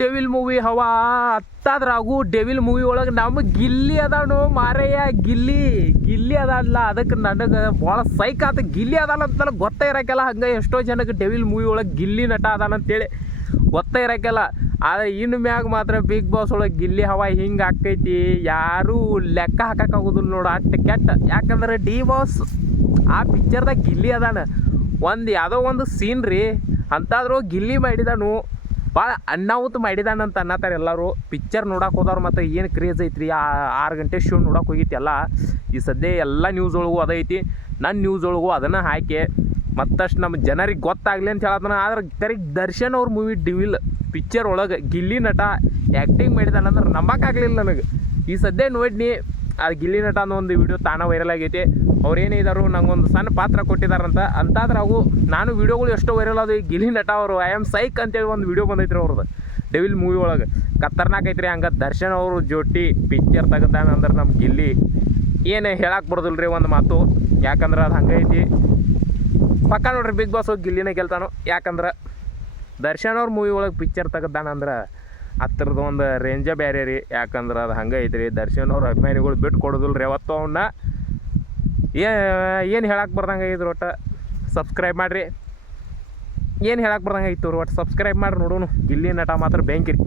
Devil movie ಹವ ಹತ್ತಾದ್ರಾಗು devil movie ಒಳಗೆ ನಮಗೆ ಗಿಲ್ಲಿ ಅದಾನು ಮಾರಯ್ಯ, ಗಿಲ್ಲಿ ಗಿಲ್ಲಿ ಅದಲ್ಲ ಅದಕ್ಕೆ ನನಗೆ ಭಾಳ ಸೈಕ್ ಆತ. ಗಿಲ್ಲಿ ಅದಾನ ಅಂತ ಗೊತ್ತೇ ಇರಕ್ಕೆಲ್ಲ ಹಂಗೆ ಎಷ್ಟೋ ಜನಕ್ಕೆ ಡೆವಿಲ್ ಮೂವಿ ಒಳಗೆ ಗಿಲ್ಲಿ ನಟ ಅದಾನ ಅಂತೇಳಿ ಗೊತ್ತೇ ಇರಕ್ಕೆಲ್ಲ ಆದರೆ ಇನ್ನು ಮ್ಯಾಗ ಮಾತ್ರ ಬಿಗ್ ಬಾಸ್ ಒಳಗೆ ಗಿಲ್ಲಿ, ಹವಾ ಹಿಂಗೆ ಆಕೈತಿ. ಯಾರೂ ಲೆಕ್ಕ ಹಾಕಕ್ಕಾಗೋದಿಲ್ಲ ನೋಡು, ಅಷ್ಟು ಕೆಟ್ಟ. ಯಾಕಂದ್ರೆ ಡಿ ಬಾಸ್ ಆ ಪಿಕ್ಚರ್ದಾಗ ಗಿಲ್ಲಿ ಅದಾನ. ಒಂದು ಯಾವುದೋ ಒಂದು ಸೀನ್ ರೀ, ಅಂತಾದ್ರೂ ಗಿಲ್ಲಿ ಮಾಡಿದಾನು. ಭಾಳ ಅನ್ನಾಹುತ ಮಾಡಿದಾನಂತ ಅನ್ನತ್ತಾರ ಎಲ್ಲರೂ. ಪಿಕ್ಚರ್ ನೋಡಕ್ಕೆ ಹೋದವ್ರು ಮತ್ತು ಏನು ಕ್ರೇಜ್ ಐತ್ರಿ? ಆ ಆರು ಗಂಟೆ ಶೋ ನೋಡಕ್ಕೆ ಹೋಗಿತ್ತು ಎಲ್ಲ. ಈ ಸದ್ಯ ಎಲ್ಲ ನ್ಯೂಸ್ ಒಳಗೂ ಅದೈತಿ ನನ್ನ ನ್ಯೂಸ್ ಒಳಗೂ ಅದನ್ನು ಹಾಕಿ. ಮತ್ತಷ್ಟು ನಮ್ಮ ಜನರಿಗೆ ಗೊತ್ತಾಗಲಿ ಅಂತ ಹೇಳೋದನ್ನ ಆದ್ರೆ ಕರೆಕ್ಟ್ ದರ್ಶನ್ ಅವ್ರ ಮೂವಿ ಡಿವಿಲ್ ಪಿಕ್ಚರ್ ಒಳಗೆ ಗಿಲ್ಲಿ ನಟ ಆ್ಯಕ್ಟಿಂಗ್ ಮಾಡಿದಾನಂದ್ರೆ ನಂಬಕ್ಕಾಗಲಿಲ್ಲ ನನಗೆ. ಈ ಸದ್ಯ ನೋಡಿನಿ. ಆ ಗಿಲ್ಲಿ ನಟ ಅನ್ನೋ ಒಂದು ವಿಡಿಯೋ ತಾಣ ವೈರಲ್ ಆಗೈತಿ. ಅವ್ರು ನಂಗೆ ನಂಗೊಂದು ಸಣ್ಣ ಪಾತ್ರ ಕೊಟ್ಟಿದಾರಂತ. ಅಂತಾದ್ರೆ ಅವು ನಾನು ವಿಡಿಯೋಗಳು ಎಷ್ಟೋ ವೈರಲ್ ಅದು ಈ ಗಿಲ್ಲಿ ನಟ ಅವರು ಐ ಆಮ್ ಸೈಕ್ ಅಂತೇಳಿ ಒಂದು ವಿಡಿಯೋ ಬಂದೈತ್ರಿ ಅವ್ರದ್ದು ಡೆವಿಲ್ ಮೂವಿ ಒಳಗೆ. ಖತರ್ನಾಕ್ ಐತ್ರಿ. ಹಂಗೆ ದರ್ಶನ್ ಅವರು ಜೋಟಿ ಪಿಕ್ಚರ್ ತೆಗ್ದಾನ ಅಂದ್ರೆ ನಮ್ಮ ಗಿಲ್ಲಿ. ಏನು ಹೇಳಕ್ಕೆ ಬರೋದಿಲ್ಲ ರೀ ಒಂದು ಮಾತು. ಯಾಕಂದ್ರೆ ಅದು ಹಂಗೈತಿ ಪಕ್ಕ ನೋಡ್ರಿ ಬಿಗ್ ಬಾಸ್ ಗಿಲ್ಲಿನೇ ಗೆಲ್ತಾನು. ಯಾಕಂದ್ರೆ ದರ್ಶನ್ ಅವ್ರ ಮೂವಿ ಒಳಗೆ ಪಿಕ್ಚರ್ ತೆಗ್ದಾನ ಅಂದ್ರೆ ಹತ್ರದ ಒಂದು ರೇಂಜೇ ಬೇರೆ ರೀ. ಯಾಕಂದ್ರೆ ಅದು ಹಂಗೆ ಐತ್ರಿ. ದರ್ಶನ್ ಅವ್ರ ಅಭಿಮಾನಿಗಳು ಬಿಟ್ಟು ಕೊಡೋದಿಲ್ಲ ರೀ ಅವತ್ತು ಅವನ್ನ ಏನು ಹೇಳಕ್ಕೆ ಬರ್ದಂಗೆ ಐತ್ರಿ ಒಟ್ಟು ಸಬ್ಸ್ಕ್ರೈಬ್ ಮಾಡಿರಿ. ಏನು ಹೇಳಕ್ಕೆ ಬರ್ದಂಗೆ ಇತ್ತು ಒಟ್ಟು? ಸಬ್ಸ್ಕ್ರೈಬ್ ಮಾಡಿ ನೋಡೋನು. ಗಿಲ್ಲಿ ನಟ ಮಾತ್ರ ಬ್ಯಾಂಕಿರಿ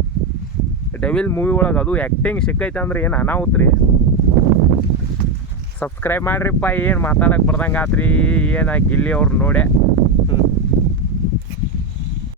ಡೆವಿಲ್ ಮೂವಿ ಒಳಗೆ ಅದು ಆ್ಯಕ್ಟಿಂಗ್ ಸಿಕ್ಕೈತೆ ಅಂದ್ರೆ ಏನು ಅನಾಹುತ್ ರೀ. ಸಬ್ಸ್ಕ್ರೈಬ್ ಮಾಡಿರಿಪ್ಪ. ಏನು ಮಾತಾಡಕ್ಕೆ ಬರ್ದಂಗೆ ಆತ್ರಿ. ಏನು ಗಿಲ್ಲಿ ಅವ್ರು ನೋಡೆ